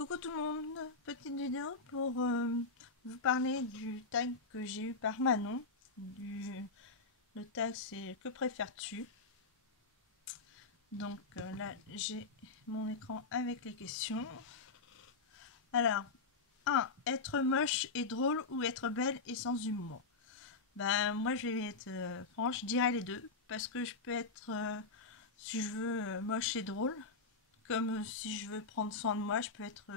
Coucou tout le monde, petite vidéo pour vous parler du tag que j'ai eu par Manon. Le tag c'est que préfères-tu? Donc là j'ai mon écran avec les questions. Alors, 1. Être moche et drôle ou être belle et sans humour? Ben moi je vais être franche, je dirais les deux. Parce que je peux être, si je veux, moche et drôle. Comme si je veux prendre soin de moi, je peux être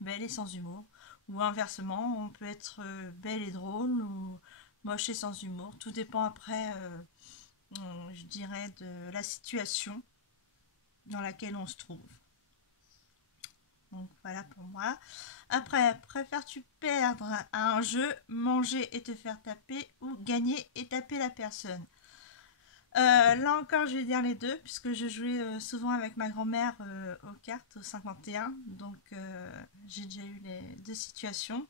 belle et sans humour. Ou inversement, on peut être belle et drôle ou moche et sans humour. Tout dépend après, je dirais, de la situation dans laquelle on se trouve. Donc voilà pour moi. Après, préfères-tu perdre à un jeu, manger et te faire taper ou gagner et taper la personne? Là encore, je vais dire les deux, puisque je jouais souvent avec ma grand-mère aux cartes au 51. Donc, j'ai déjà eu les deux situations.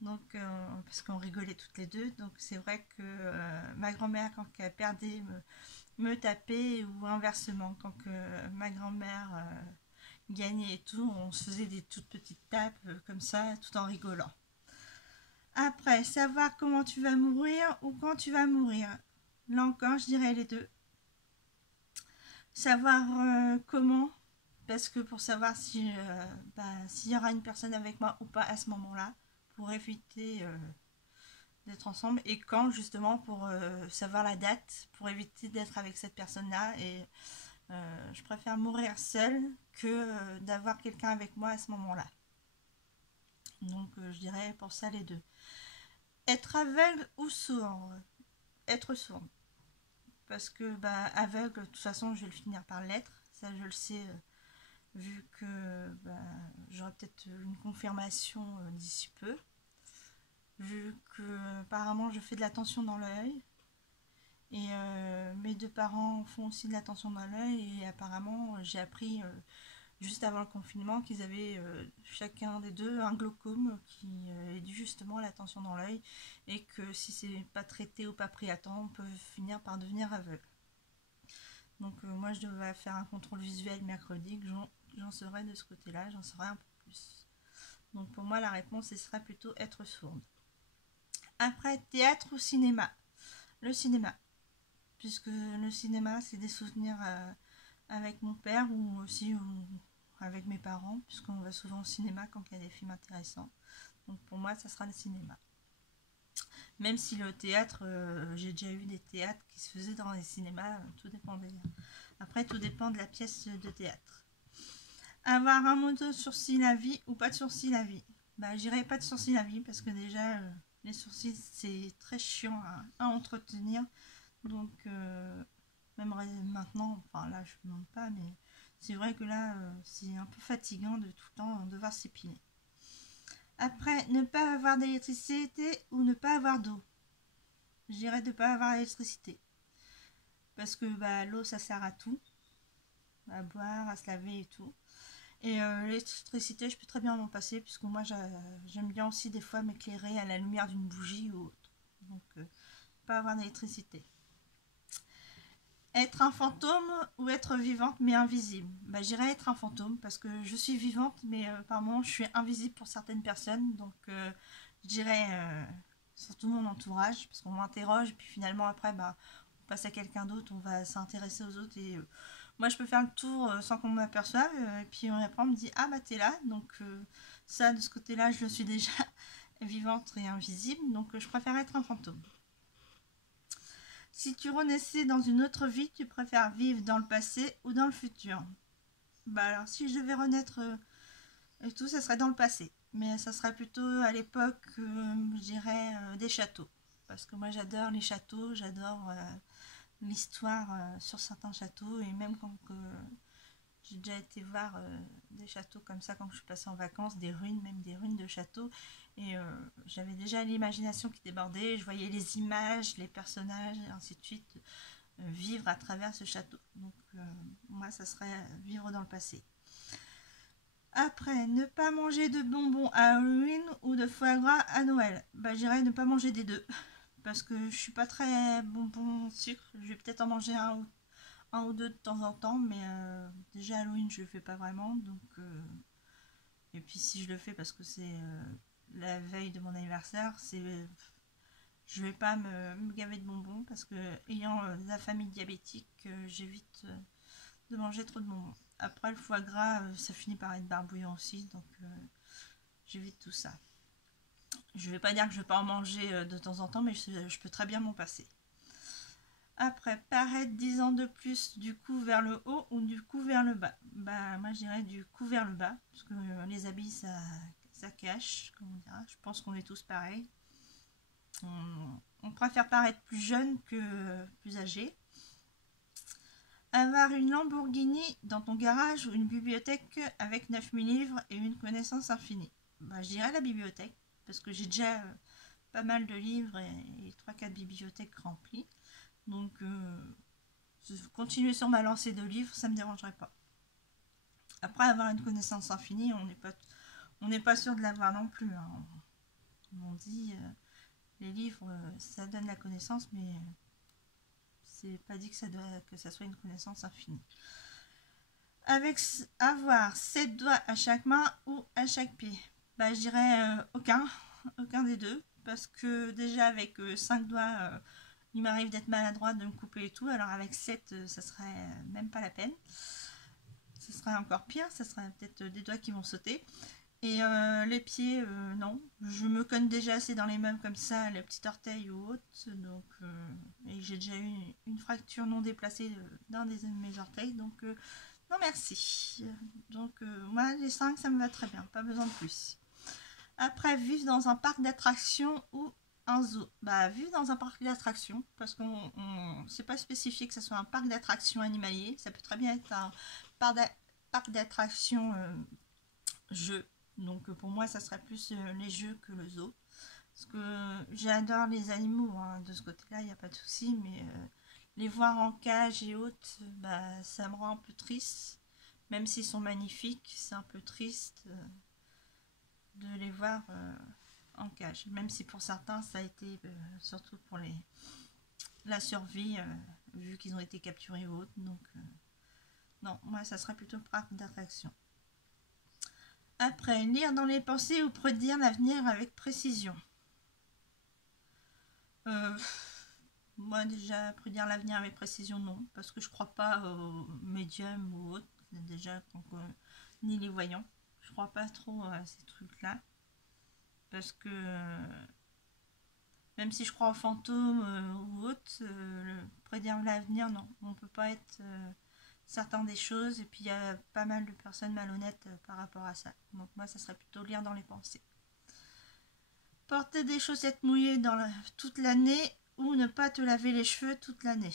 Donc, parce qu'on rigolait toutes les deux. Donc, c'est vrai que ma grand-mère, quand elle perdait, me tapait, ou inversement, quand ma grand-mère gagnait et tout, on se faisait des toutes petites tapes comme ça, tout en rigolant. Après, savoir comment tu vas mourir ou quand tu vas mourir. Là encore, je dirais les deux. Savoir comment, parce que pour savoir si s'il y aura une personne avec moi ou pas à ce moment-là, pour éviter d'être ensemble, et quand justement pour savoir la date, pour éviter d'être avec cette personne-là. Et je préfère mourir seule que d'avoir quelqu'un avec moi à ce moment-là. Donc je dirais pour ça les deux. Être aveugle ou sourd? Être sourd. Parce que aveugle, de toute façon, je vais le finir par l'être. Ça, je le sais, vu que j'aurai peut-être une confirmation d'ici peu. Vu que apparemment je fais de la tension dans l'œil. Et mes deux parents font aussi de la tension dans l'œil. Et apparemment, j'ai appris juste avant le confinement qu'ils avaient chacun des deux un glaucome qui est dû justement à la tension dans l'œil. Et que si c'est pas traité ou pas pris à temps, on peut finir par devenir aveugle. Donc moi je devais faire un contrôle visuel mercredi, que j'en saurai de ce côté-là, j'en saurai un peu plus. Donc pour moi la réponse ce serait plutôt être sourde. Après, théâtre ou cinéma? Le cinéma, puisque le cinéma c'est des souvenirs avec mon père ou aussi avec mes parents, puisqu'on va souvent au cinéma quand il y a des films intéressants. Donc pour moi ça sera le cinéma. Même si le théâtre, j'ai déjà eu des théâtres qui se faisaient dans les cinémas, tout dépendait. Après, tout dépend de la pièce de théâtre. Avoir un mot de sourcil à vie ou pas de sourcil à vie? Je dirais pas de sourcil à vie parce que déjà, les sourcils, c'est très chiant à entretenir. Donc, même maintenant, enfin là, je ne demande pas, mais c'est vrai que là, c'est un peu fatigant de tout le temps devoir s'épiler. Après, ne pas avoir d'électricité ou ne pas avoir d'eau? Je dirais de ne pas avoir d'électricité. Parce que l'eau, ça sert à tout. À boire, à se laver et tout. Et l'électricité, je peux très bien m'en passer, puisque moi, j'aime bien aussi des fois m'éclairer à la lumière d'une bougie ou autre. Donc, pas avoir d'électricité. Être un fantôme ou être vivante mais invisible? J'irais être un fantôme, parce que je suis vivante, mais par moments, je suis invisible pour certaines personnes. Donc, je dirais surtout mon entourage, parce qu'on m'interroge, et puis finalement, après, on passe à quelqu'un d'autre, on va s'intéresser aux autres, et moi je peux faire le tour sans qu'on m'aperçoive, et puis après on me dit ah t'es là, donc ça de ce côté là je le suis déjà vivante et invisible, donc je préfère être un fantôme. Si tu renaissais dans une autre vie, tu préfères vivre dans le passé ou dans le futur? Alors si je devais renaître et tout, ça serait dans le passé, mais ça serait plutôt à l'époque, je dirais, des châteaux, parce que moi j'adore les châteaux, j'adore l'histoire sur certains châteaux, et même quand j'ai déjà été voir des châteaux comme ça quand je suis passée en vacances, des ruines, même des ruines de châteaux, et j'avais déjà l'imagination qui débordait, je voyais les images, les personnages, et ainsi de suite, vivre à travers ce château. Donc moi ça serait vivre dans le passé. Après, ne pas manger de bonbons à Halloween ou de foie gras à Noël? J'irais ne pas manger des deux, parce que je suis pas très bonbon sucre, je vais peut-être en manger un ou deux de temps en temps, mais déjà Halloween je le fais pas vraiment, donc et puis si je le fais parce que c'est la veille de mon anniversaire, je vais pas me gaver de bonbons parce que ayant la famille diabétique, j'évite de manger trop de bonbons. Après le foie gras, ça finit par être barbouillant aussi, donc j'évite tout ça. Je vais pas dire que je vais pas en manger de temps en temps, mais je peux très bien m'en passer. Après, paraître 10 ans de plus du cou vers le haut ou du cou vers le bas. Bah moi je dirais du cou vers le bas, parce que les habits ça cache, comme on dira. Je pense qu'on est tous pareils. On préfère paraître plus jeune que plus âgé. Avoir une Lamborghini dans ton garage ou une bibliothèque avec 9000 livres et une connaissance infinie. Bah, je dirais la bibliothèque, parce que j'ai déjà pas mal de livres et 3-4 bibliothèques remplies. Donc, continuer sur ma lancée de livres, ça ne me dérangerait pas. Après, avoir une connaissance infinie, on n'est pas sûr de l'avoir non plus. Hein. On dit, les livres, ça donne la connaissance, mais c'est pas dit que ça soit une connaissance infinie. Avec avoir 7 doigts à chaque main ou à chaque pied. Bah, je dirais aucun des deux, parce que déjà avec 5 doigts, il m'arrive d'être maladroite, de me couper et tout, alors avec 7, ça serait même pas la peine. Ce serait encore pire, ça serait peut-être des doigts qui vont sauter. Et les pieds, non. Je me cogne déjà assez dans les meubles comme ça, les petits orteils ou autres. Donc, et j'ai déjà eu une fracture non déplacée d'un des mes orteils. Donc, non merci. Donc, moi, les 5, ça me va très bien. Pas besoin de plus. Après, vivre dans un parc d'attractions ou un zoo. Bah, vivre dans un parc d'attractions, parce qu'on c'est pas spécifié que ce soit un parc d'attractions animalier. Ça peut très bien être un parc d'attractions jeux. Donc pour moi, ça serait plus les jeux que le zoo. Parce que j'adore les animaux, hein. De ce côté-là, il n'y a pas de souci. Mais les voir en cage et autres, bah, ça me rend un peu triste. Même s'ils sont magnifiques, c'est un peu triste de les voir en cage. Même si pour certains, ça a été surtout pour la survie, vu qu'ils ont été capturés ou autres. Donc non, moi, ça serait plutôt parc d'attraction. Après, lire dans les pensées ou prédire l'avenir avec précision. Moi déjà, prédire l'avenir avec précision, non. Parce que je crois pas aux médiums ou autres. Déjà, ni les voyants. Je crois pas trop à ces trucs-là. Parce que même si je crois aux fantômes ou autres, prédire l'avenir, non. On peut pas être certain des choses. Et puis, il y a pas mal de personnes malhonnêtes par rapport à ça. Donc moi, ça serait plutôt lire dans les pensées. Porter des chaussettes mouillées toute l'année ou ne pas te laver les cheveux toute l'année.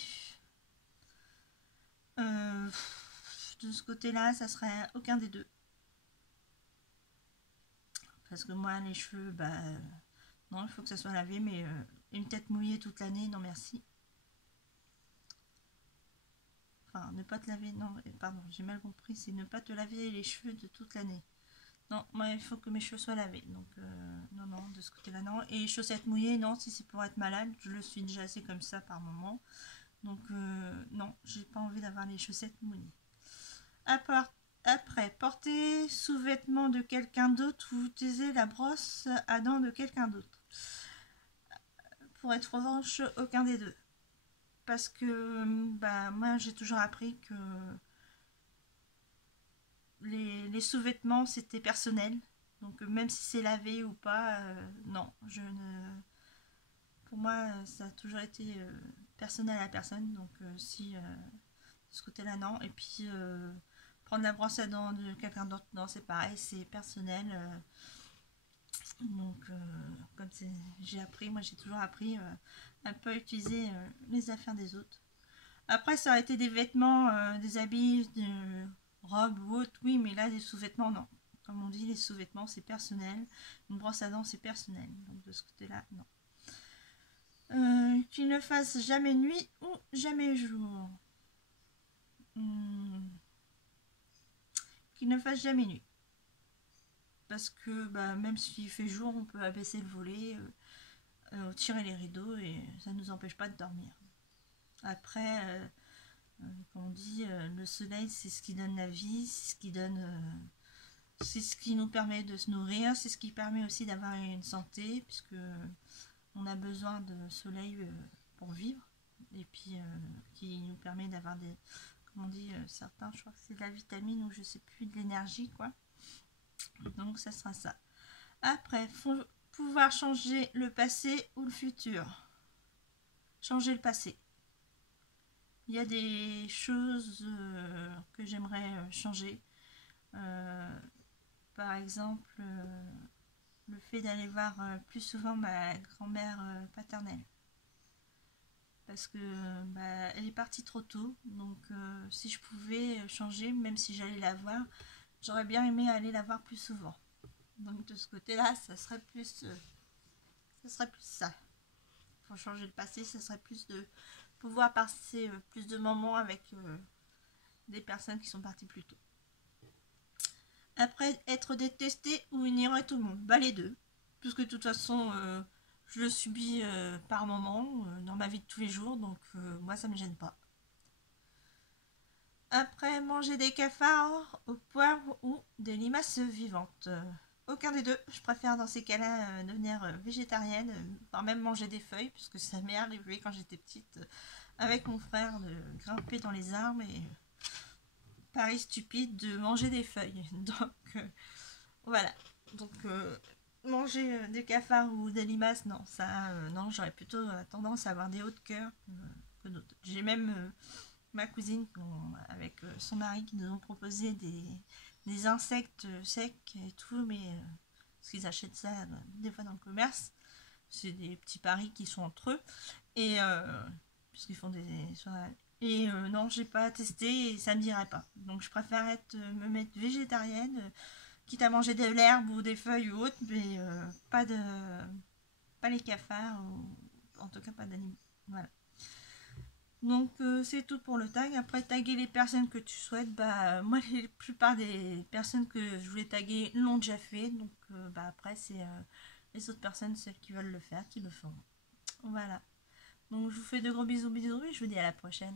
De ce côté-là, ça serait aucun des deux. Parce que moi, les cheveux, bah, non, il faut que ça soit lavé, mais une tête mouillée toute l'année, non merci. Enfin, ne pas te laver, non, pardon, j'ai mal compris, c'est ne pas te laver les cheveux de toute l'année. Non, moi, il faut que mes cheveux soient lavés. Donc, non, de ce côté-là, non. Et chaussettes mouillées, non, si c'est pour être malade, je le suis déjà assez comme ça par moment. Donc, non, j'ai pas envie d'avoir les chaussettes mouillées. Après, porter sous-vêtements de quelqu'un d'autre ou utiliser la brosse à dents de quelqu'un d'autre. Pour être franche, aucun des deux. Parce que, bah, moi, j'ai toujours appris que les sous-vêtements, c'était personnel. Donc, même si c'est lavé ou pas, non, je ne. Pour moi, ça a toujours été personnel à la personne. Donc, si de ce côté-là, non. Et puis, prendre la brosse à dents de quelqu'un d'autre, non, c'est pareil, c'est personnel. Donc, comme j'ai appris, moi, j'ai toujours appris à pas utiliser les affaires des autres. Après, ça aurait été des vêtements, des habits, de robes ou autre, oui, mais là, les sous-vêtements, non. Comme on dit, les sous-vêtements, c'est personnel. Une brosse à dents, c'est personnel. Donc, de ce côté-là, non. Qu'il ne fasse jamais nuit ou jamais jour. Qu'il ne fasse jamais nuit. Parce que bah, même s'il fait jour, on peut abaisser le volet, tirer les rideaux et ça ne nous empêche pas de dormir. Après, comme on dit, le soleil, c'est ce qui donne la vie, c'est ce qui donne c'est ce qui nous permet de se nourrir, c'est ce qui permet aussi d'avoir une santé, puisque on a besoin de soleil pour vivre, et puis qui nous permet d'avoir des, comme on dit certains, je crois que c'est de la vitamine ou je sais plus, de l'énergie, quoi. Donc ça sera ça. Après, faut pouvoir changer le passé ou le futur. Changer le passé. Il y a des choses que j'aimerais changer. Par exemple, le fait d'aller voir plus souvent ma grand-mère paternelle. Parce que elle est partie trop tôt. Donc si je pouvais changer, même si j'allais la voir, j'aurais bien aimé aller la voir plus souvent. Donc de ce côté-là, ça serait plus ça. Pour changer le passé, ça serait plus de pouvoir passer plus de moments avec des personnes qui sont parties plus tôt. Après, être détesté ou ignorer tout le monde. Bah les deux. Puisque de toute façon, je le subis par moment dans ma vie de tous les jours. Donc moi, ça me gêne pas. Après, manger des cafards au poivre ou des limaces vivantes. Aucun des deux. Je préfère dans ces cas-là devenir végétarienne, voire même manger des feuilles, puisque ça m'est arrivé quand j'étais petite avec mon frère de grimper dans les arbres et pari stupide de manger des feuilles. Donc voilà. Donc manger des cafards ou des limaces, non, ça non, j'aurais plutôt tendance à avoir des hauts de cœur que d'autres. J'ai même ma cousine avec son mari qui nous ont proposé des insectes secs et tout, mais parce qu'ils achètent ça des fois dans le commerce, c'est des petits paris qui sont entre eux, et puisqu'ils font des... Et non, j'ai pas testé et ça me dirait pas. Donc je préfère me mettre végétarienne, quitte à manger de l'herbe ou des feuilles ou autre, mais pas les cafards, ou en tout cas pas d'animaux. Voilà. Donc c'est tout pour le tag. Après, taguer les personnes que tu souhaites. Moi, la plupart des personnes que je voulais taguer l'ont déjà fait. Donc après, c'est les autres personnes, celles qui veulent le faire, qui le feront. Voilà. Donc je vous fais de gros bisous, bisous et je vous dis à la prochaine.